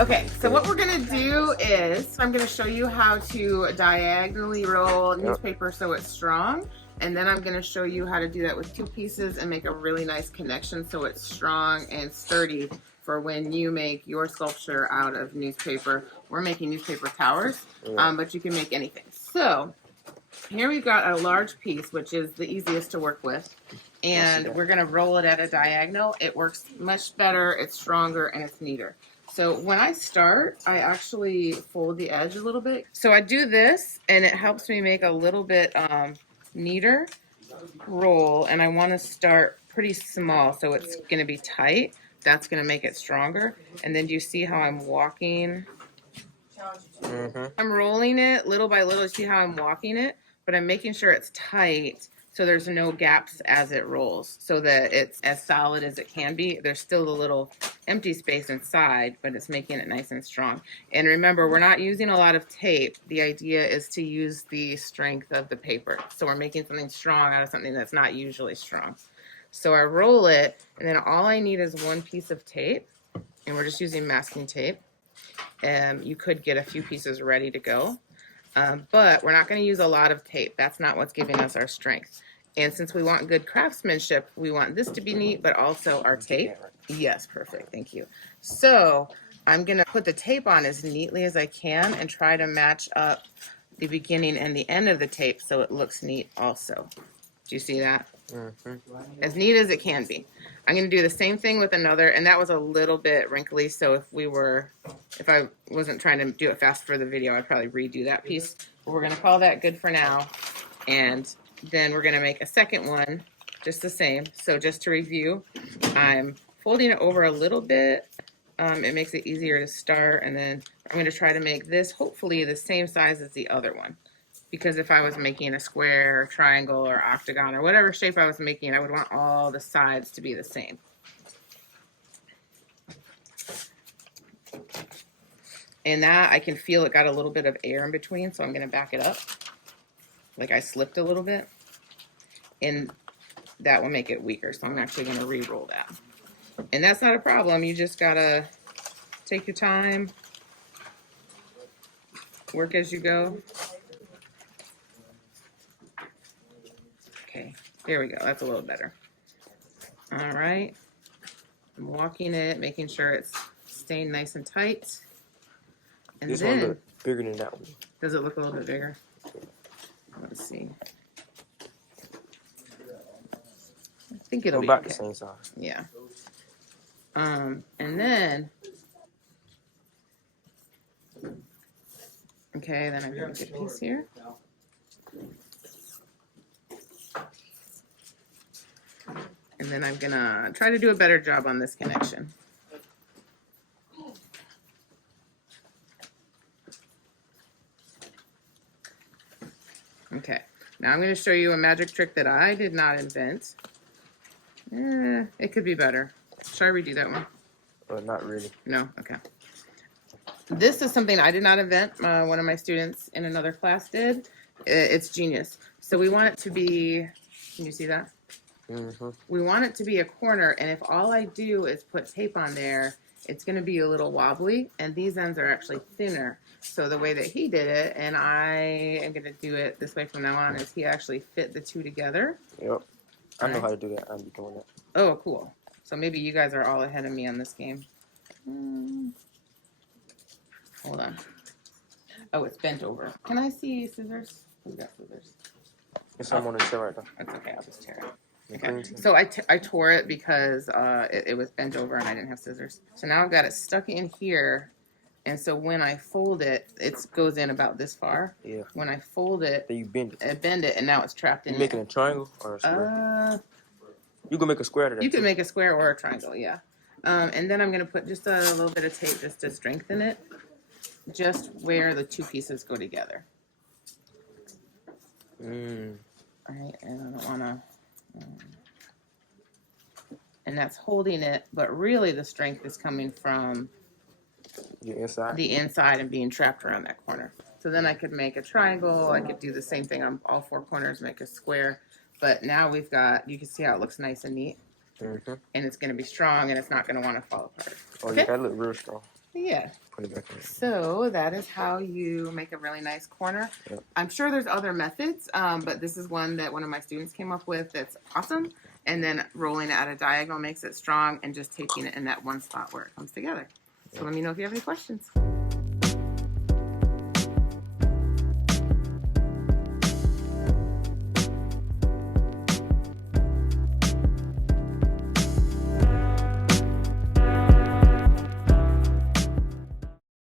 Okay, so what we're gonna do is I'm gonna show you how to diagonally roll newspaper so it's strong, and then I'm gonna show you how to do that with two pieces and make a really nice connection so it's strong and sturdy for when you make your sculpture out of newspaper. We're making newspaper towers, but you can make anything. So here we've got a large piece, which is the easiest to work with, and we're gonna roll it at a diagonal. It works much better, it's stronger, and it's neater. So when I start, I actually fold the edge a little bit. So I do this, and it helps me make a little bit neater roll, and I want to start pretty small, so it's going to be tight. That's going to make it stronger. And then do you see how I'm walking? I'm rolling it little by little. See how I'm walking it? But I'm making sure it's tight so there's no gaps as it rolls, so that it's as solid as it can be. There's still a little empty space inside, but it's making it nice and strong. And remember, we're not using a lot of tape. The idea is to use the strength of the paper. So we're making something strong out of something that's not usually strong. So I roll it, and then all I need is one piece of tape, and we're just using masking tape. You could get a few pieces ready to go. But we're not going to use a lot of tape. That's not what's giving us our strength. And since we want good craftsmanship, we want this to be neat, but also our tape. Yes, perfect. Thank you. So I'm going to put the tape on as neatly as I can and try to match up the beginning and the end of the tape so it looks neat also. Do you see that? As neat as it can be. I'm going to do the same thing with another, and that was a little bit wrinkly, so if I wasn't trying to do it fast for the video, I'd probably redo that piece. But we're going to call that good for now, and then we're going to make a second one just the same. So just to review, I'm folding it over a little bit. It makes it easier to start, and then I'm going to try to make this hopefully the same size as the other one. Because if I was making a square or triangle or octagon or whatever shape I was making, I would want all the sides to be the same. And that, I can feel it got a little bit of air in between, so I'm going to back it up. Like I slipped a little bit. And that will make it weaker, so I'm actually going to re-roll that. And that's not a problem. You just got to take your time, work as you go. Okay, there we go. That's a little better. All right. I'm walking it, making sure it's staying nice and tight. And this then, one looks bigger than that one. Does it look a little bit bigger? Let's see. I think it'll be about okay. the same size. Yeah. And then, okay, then I'm going to get a piece here. And then I'm going to try to do a better job on this connection. Okay, now I'm going to show you a magic trick that I did not invent. It could be better. Should I redo that one? Not really. No? Okay. This is something I did not invent. One of my students in another class did. It's genius. So we want it to be, can you see that? We want it to be a corner, and if all I do is put tape on there, it's going to be a little wobbly, and these ends are actually thinner. So the way that he did it, and I am going to do it this way from now on, is he actually fit the two together. Yep. I know how to do that. I'll be doing that. Oh, cool. So maybe you guys are all ahead of me on this game. Hold on. Oh, it's bent over. Can I see scissors? Who's got scissors? It's some on the chair right there. That's okay. I'll just tear it. Okay. So I tore it because it was bent over and I didn't have scissors. So now I've got it stuck in here. And so when I fold it, it goes in about this far. Yeah. When I fold it, then you bend it. I bend it, and now it's trapped in. You making a triangle or a square? You can make a square out of that. You can make a square or a triangle, yeah. And then I'm going to put just a little bit of tape just to strengthen it, just where the two pieces go together. All right, and I don't want to. And that's holding it, but really the strength is coming from the inside and being trapped around that corner. So then I could make a triangle. I could do the same thing on all four corners, make a square. But now we've got, you can see how it looks nice and neat. And it's going to be strong, and it's not going to want to fall apart. Oh, okay? Yeah, that looks real strong. Yeah. Put it back in. So that is how you make a really nice corner. Yep. I'm sure there's other methods, but this is one that one of my students came up with that's awesome. And then rolling it at a diagonal makes it strong, and just taping it in that one spot where it comes together. So let me know if you have any questions.